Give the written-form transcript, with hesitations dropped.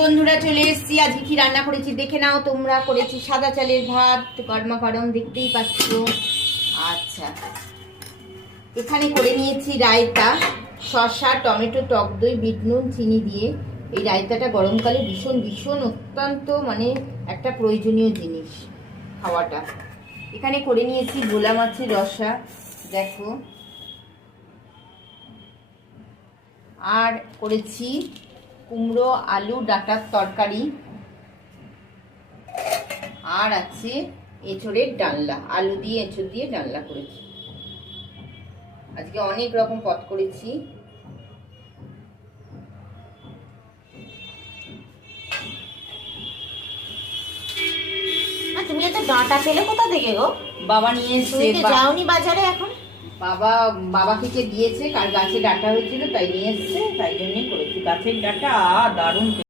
বন্ধুরা চলে এসেছি। আজকে কি রান্না করেছি দেখে নাও তোমরা। করেছি সাদা চালের ভাত, গরমা গরম, দেখতেই পাচ্ছ। আচ্ছা, এখানে করে নিয়েছি রায়তা, শসা, টমেটো, টক দই, বিট নুন, চিনি দিয়ে। এই রায়তাটা গরমকালে ভীষণ ভীষণ অত্যন্ত একটা প্রয়োজনীয় জিনিস খাওয়াটা। এখানে করে নিয়েছি ভোলা মাছের রসা, দেখো। আর করেছি কুমড়ো আলু ডাঁটার তরকারি। আর আছে এঁচোড়ের ডালনা, আলু দিয়ে এঁচোড় দিয়ে ডালনা করেছি। আজকে অনেক রকম পদ করেছি। তুমি তো ডাঁটা পেলে কোথা থেকে গো? বাবা নিয়ে এসেছে। যাওনি বাজারে এখন? বাবা থেকে দিয়েছে, কার গাছে ডাঁটা হয়েছিল তাই নিয়ে এসছে, তাই জন্যই করেছি। গাছের ডাঁটা দারুণ।